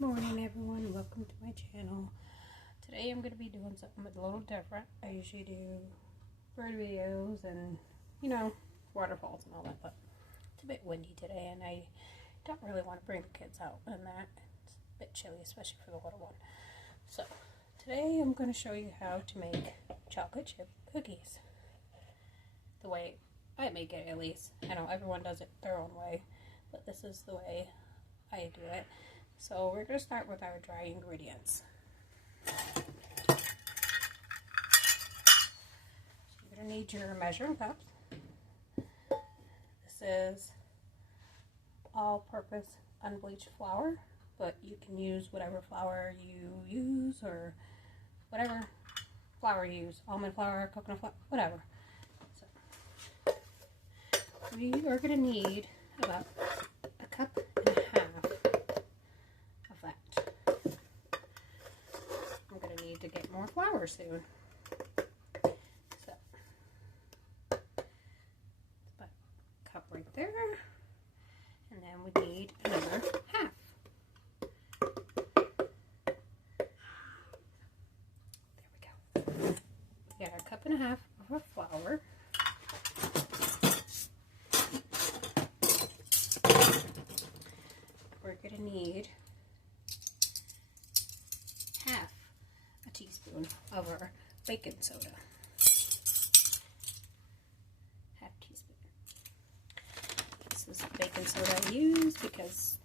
Good morning everyone, welcome to my channel. Today I'm going to be doing something a little different. I usually do bird videos and, waterfalls and all that, but it's a bit windy today and I don't really want to bring the kids out and that. It's a bit chilly, especially for the little one. So, today I'm going to show you how to make chocolate chip cookies. The way I make it, at least. I know everyone does it their own way, but this is the way I do it. So we're going to start with our dry ingredients. So you're going to need your measuring cups. This is all-purpose unbleached flour, but you can use whatever flour you use or whatever flour you use. Almond flour, coconut flour, whatever. So we are going to need about a cup and a half of that. I'm going to need to get more flour soon. So, about a cup right there. And then we need another half. There we go. We got a cup and a half of our flour. We're going to need half a teaspoon of our baking soda. Half teaspoon. This is the baking soda I use because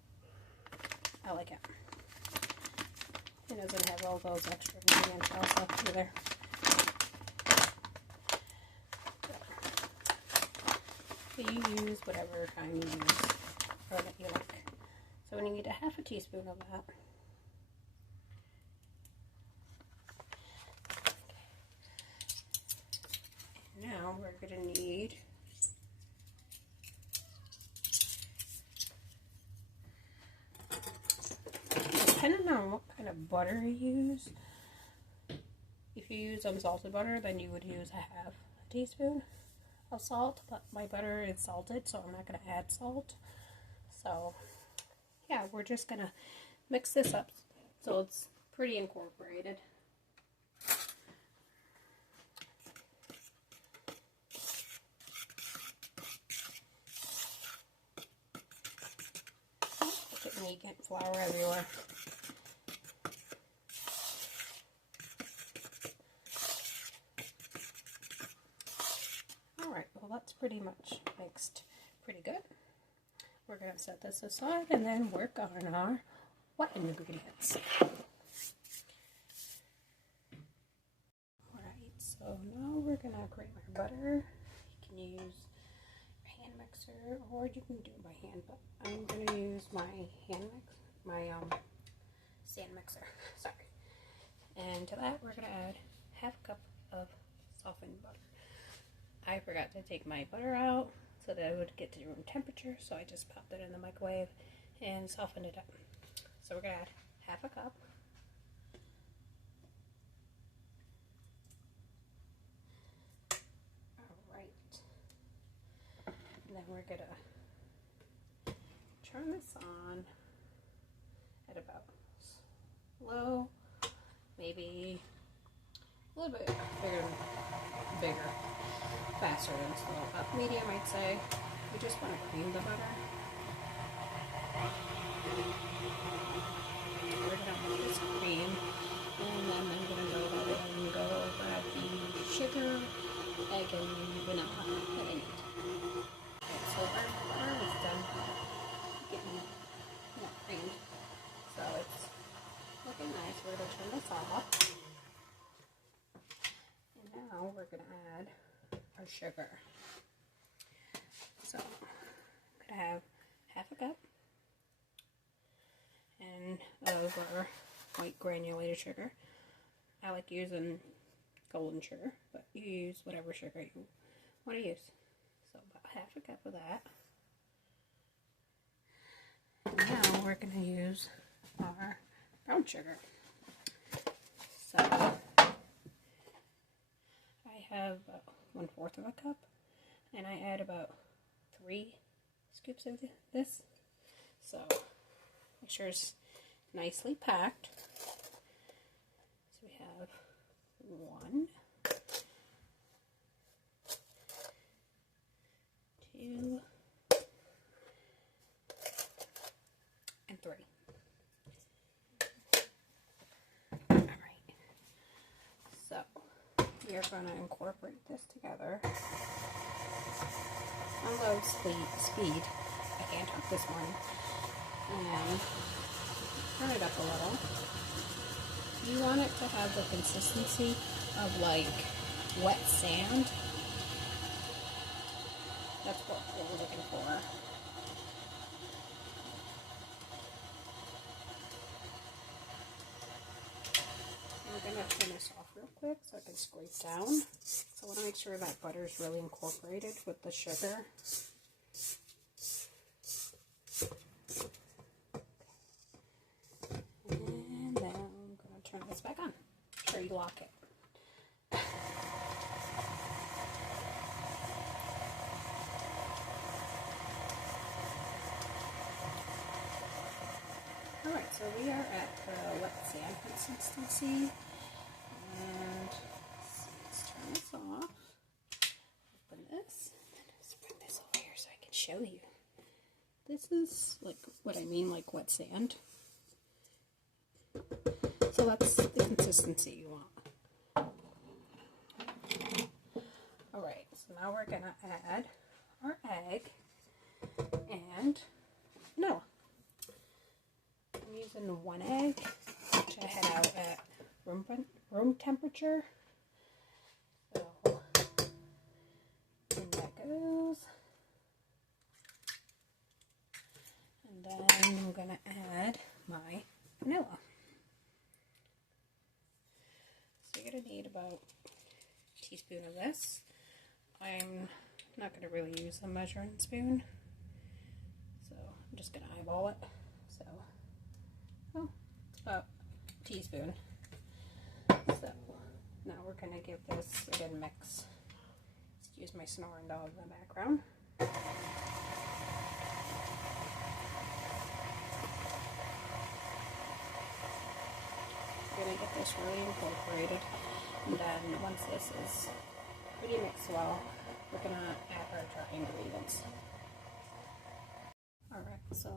I like it. It doesn't have all those extra ingredients also either. So you use whatever kind you use or that you like. So we need a half a teaspoon of that. And now we're going to need depending on what kind of butter you use. If you use unsalted butter, then you would use a half a teaspoon of salt, but my butter is salted, so I'm not going to add salt. So yeah, we're just gonna mix this up so it's pretty incorporated. Look at me getting flour everywhere. Alright, well that's pretty much mixed pretty good. We're going to set this aside and then work on our wet ingredients. Alright, so now we're going to grate our butter. You can use a hand mixer or you can do it by hand, but I'm going to use my stand mixer. Sorry. And to that we're going to add half a cup of softened butter. I forgot to take my butter out so that it would get to room temperature, so I just popped it in the microwave and softened it up. So we're going to add half a cup. Alright. And then we're going to turn this on at about low, maybe a little bit bigger. Faster than slow, but medium I'd say. We just want to cream the butter. We're going to let this cream, and then I'm going to go ahead and go grab the sugar, egg, and vanilla that I need. Okay, so our butter is done getting creamed, so it's looking nice. We're going to turn this off, and now we're going to add our sugar. So I'm going to have half a cup and of our white granulated sugar. I like using golden sugar, but you use whatever sugar you want to use. So about half a cup of that. Now we're going to use our brown sugar. So I have 1/4 of a cup, and I add about 3 scoops of this. So make sure it's nicely packed. So we have 1, 2, and 3. Alright, so we are going to incorporate this together on low speed. I can't talk this morning. And turn it up a little. You want it to have the consistency of like wet sand. That's what we're looking for. We're going to turn this off real quick so I can scrape down. So I want to make sure that butter is really incorporated with the sugar. And then I'm going to turn this back on. Make sure you lock it. Alright, so we are at the wet sand consistency. And let's turn this off. Open this. And just bring this over here so I can show you. This is like what I mean, like wet sand. So that's the consistency you want. Alright, so now we're going to add our egg and vanilla. I'm using 1 egg, which I had out at room temperature. So, in that goes. And then I'm going to add my vanilla. So you're going to need about a teaspoon of this. I'm not going to really use a measuring spoon. So I'm just going to eyeball it. So, oh, it's about a teaspoon. So now we're going to give this a good mix. Excuse my snoring dog in the background. We're going to get this really incorporated, and then once this is pretty mixed well, we're going to add our dry ingredients. Alright, so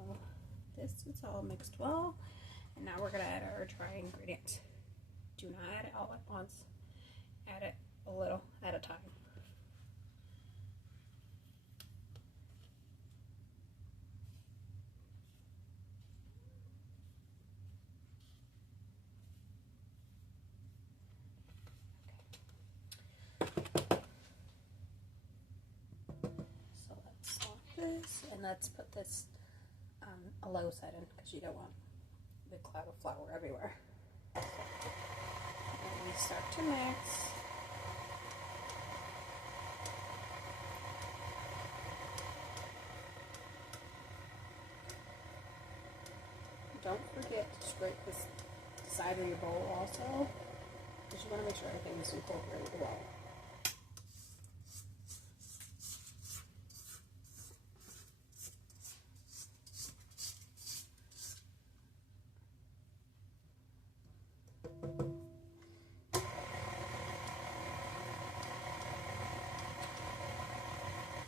this is all mixed well, and now we're going to add our dry ingredients. Do not add it all at once, add it a little at a time. This, and let's put this on a low setting because you don't want the cloud of flour everywhere. So, and we start to mix. Don't forget to scrape this side of your bowl also, because you want to make sure everything is incorporated well.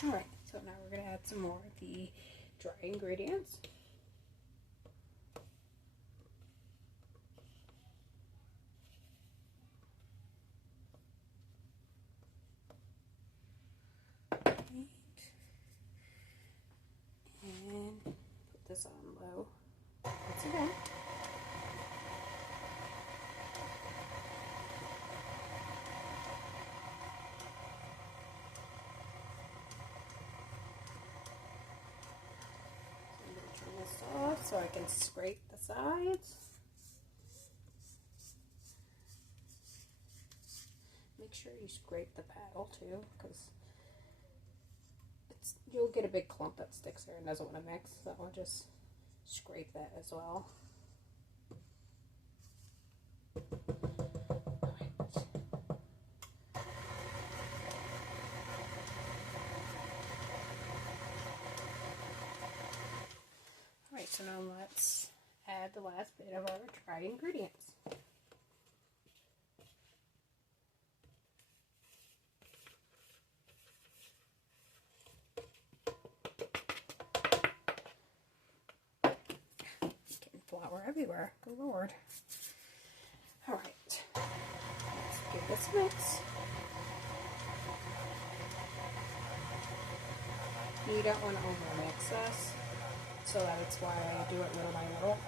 Alright, so now we're going to add some more of the dry ingredients. And put this on low once again. So I can scrape the sides. Make sure you scrape the paddle too, because you'll get a big clump that sticks there and doesn't want to mix. So I'll just scrape that as well. Alright, so now let's add the last bit of our dried ingredients. Getting flour everywhere. Good Lord. Alright. Let's give this a mix. You don't want to overmix this, so that's why I do it little by little,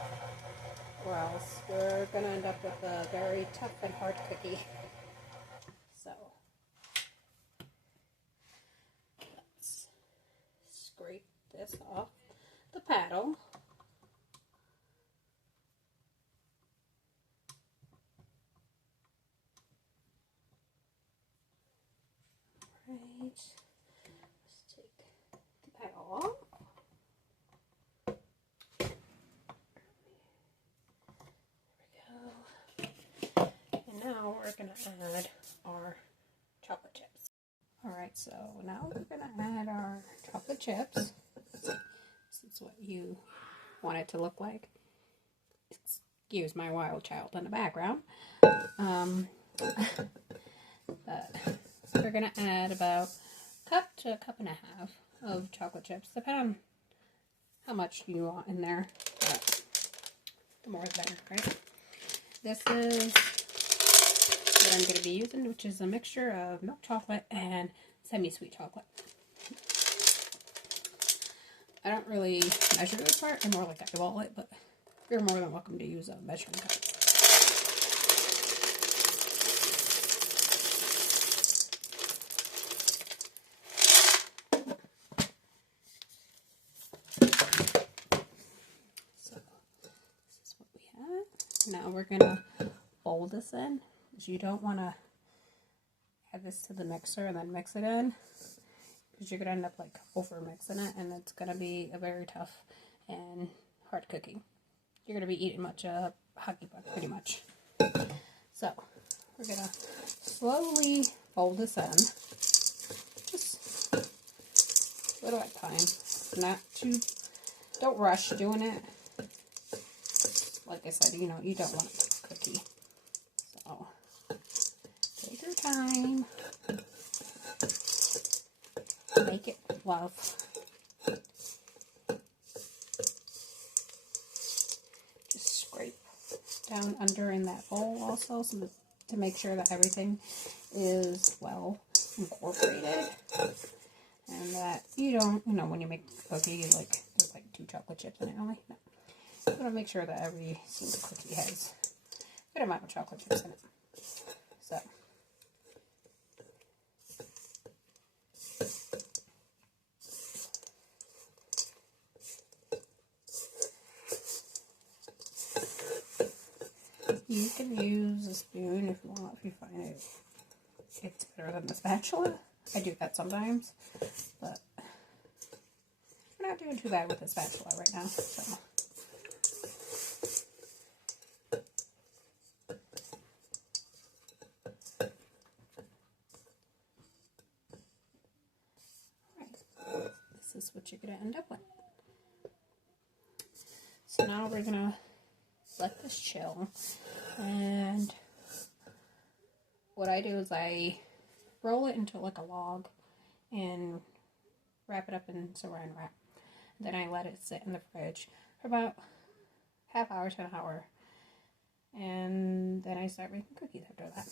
or else we're going to end up with a very tough and hard cookie. So, let's scrape this off the paddle. Right. Let's take the paddle off. Now we're going to add our chocolate chips. Alright, so now we're going to add our chocolate chips. This is what you want it to look like. Excuse my wild child in the background. But we're going to add about a cup to a cup and a half of chocolate chips, depending on how much you want in there. But the more the better, right? This is what I'm going to be using, which is a mixture of milk chocolate and semi-sweet chocolate. I don't really measure this part, I'm more like eyeball it, but you're more than welcome to use a measuring cup. So, this is what we have. Now we're going to fold this in. You don't want to add this to the mixer and then mix it in, because you're going to end up like over mixing it, and it's going to be a very tough and hard cookie. You're going to be eating much hockey puck pretty much. So we're going to slowly fold this in, just a little at a time. Not too, don't rush doing it. Like I said, you know, you don't want a cookie. So take your time, make it fluff. Just scrape down under in that bowl also, so to make sure that everything is well incorporated, and that you don't, you know, when you make the cookie, like there's like 2 chocolate chips in it only. No. You want to make sure that every single cookie has a good amount of chocolate chips in it. So, you can use a spoon if you want, if you find it's better than the spatula. I do that sometimes, but we're not doing too bad with the spatula right now. So. This is what you're going to end up with. So now we're going to let this chill, and what I do is I roll it into like a log and wrap it up in saran wrap. Then I let it sit in the fridge for about half hour to an hour, and then I start making cookies after that.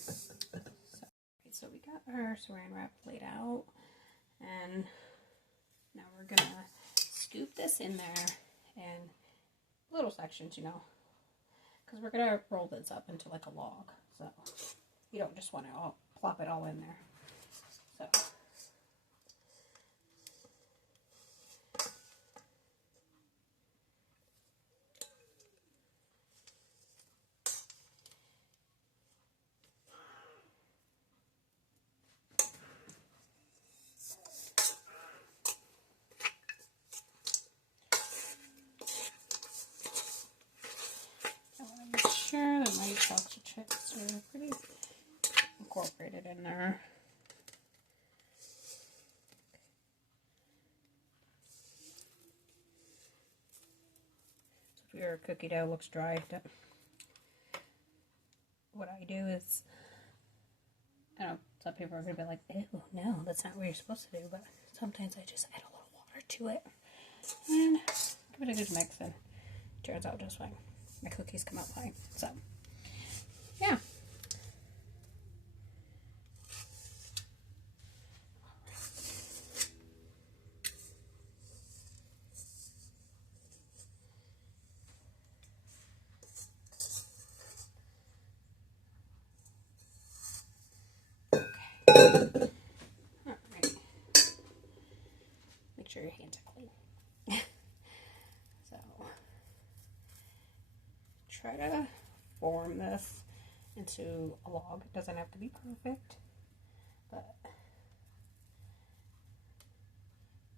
So we got our saran wrap laid out, and now we're going to scoop this in there in little sections, you know, because we're going to roll this up into like a log. So you don't just want to plop it all in there. So sure that my chocolate chips are pretty incorporated in there. So if your cookie dough looks dry, what I do is, I know some people are going to be like, ew, no, that's not what you're supposed to do, but sometimes I just add a little water to it and give it a good mix, and it turns out just fine. My cookies come out fine. So, yeah. Alright. Make sure your hands are clean. So, try to form this into a log. It doesn't have to be perfect, but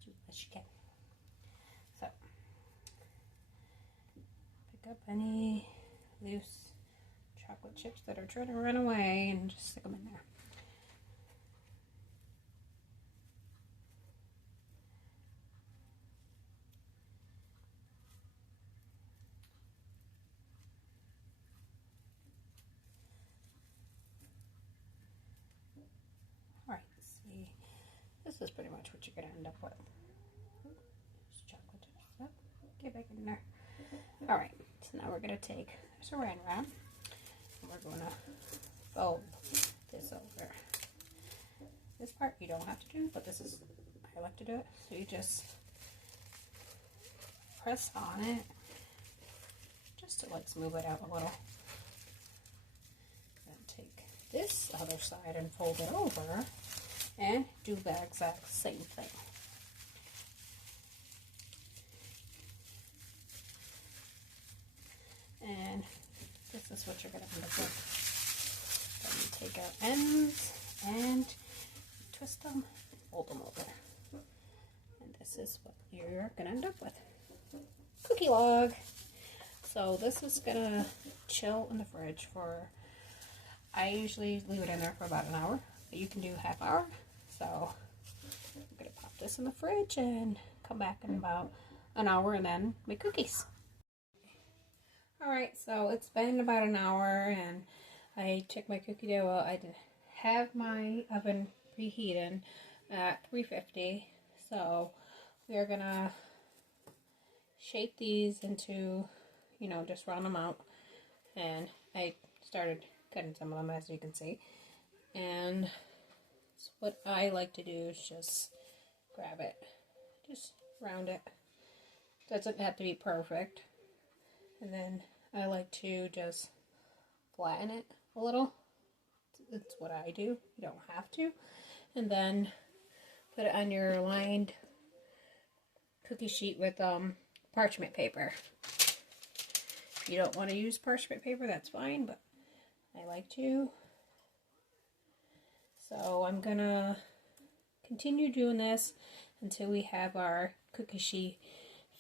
do the best you can. So, pick up any loose chocolate chips that are trying to run away and just stick them in there. Alright, see, this is pretty much what you're going to end up with. There's chocolate chips. Oh, get back in there. Alright, so now we're going to take saran wrap and we're going to fold this over. This part you don't have to do, but this is, I like to do it. So you just press on it just to like smooth it out a little. Then take this other side and fold it over and do the exact same thing. And this is what you're going to end up with. Then you take out ends and twist them, fold them over. And this is what you're going to end up with. Cookie log. So this is going to chill in the fridge for, I usually leave it in there for about an hour, but you can do half hour. So I'm going to pop this in the fridge and come back in about an hour and then make cookies. Alright, so it's been about an hour and I took my cookie dough out. I have my oven preheating at 350. So we're going to shape these into, you know, just round them out. And I started cutting some of them, as you can see. And what I like to do is just grab it, just round it. Doesn't have to be perfect. And then I like to just flatten it a little. That's what I do. You don't have to. And then put it on your lined cookie sheet with parchment paper. If you don't want to use parchment paper, that's fine, but I like to. So I'm gonna continue doing this until we have our cookie sheet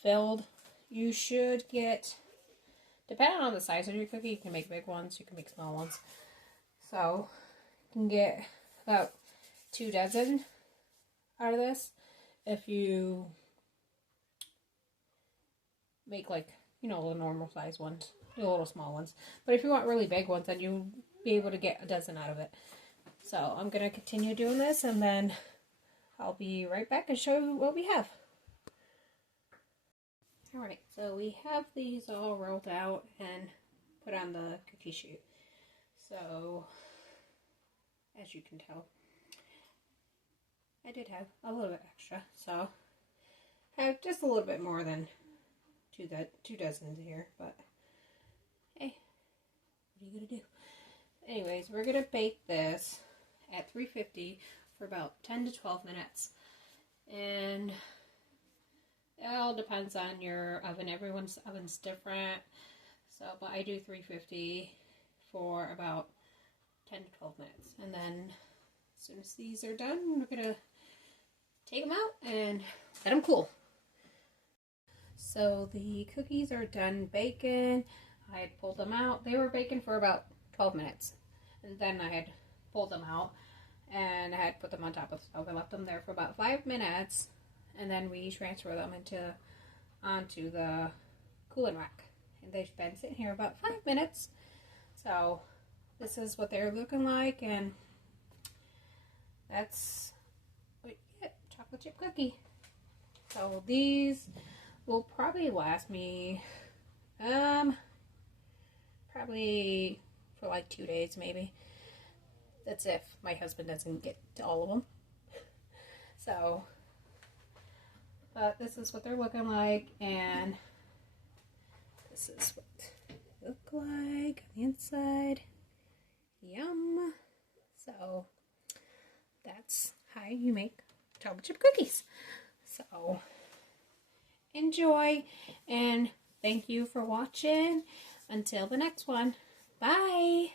filled. You should get, depending on the size of your cookie, you can make big ones, you can make small ones. So you can get about 2 dozen out of this if you make, like, you know, the normal size ones, the little small ones. But if you want really big ones, then you'll be able to get a dozen out of it. So I'm going to continue doing this and then I'll be right back and show you what we have. Alright, so we have these all rolled out and put on the cookie sheet. So, as you can tell, I did have a little bit extra. So, I have just a little bit more than 2 dozen here, but hey, what are you going to do? Anyways, we're going to bake this at 350 for about 10 to 12 minutes. And it all depends on your oven. Everyone's oven's different. So, but I do 350 for about 10 to 12 minutes. And then as soon as these are done, we're going to take them out and let them cool. So the cookies are done baking. I had pulled them out. They were baking for about 12 minutes. And then I had pulled them out and I had put them on top of the stove. I left them there for about 5 minutes. And then we transfer them onto the cooling rack. and they've been sitting here about 5 minutes. So this is what they're looking like, and that's what you get, chocolate chip cookie. So these will probably last me probably for like 2 days maybe. That's if my husband doesn't get to all of them. So, but this is what they're looking like, and this is what they look like on the inside. Yum. So that's how you make chocolate chip cookies. So enjoy, and thank you for watching. Until the next one. Bye.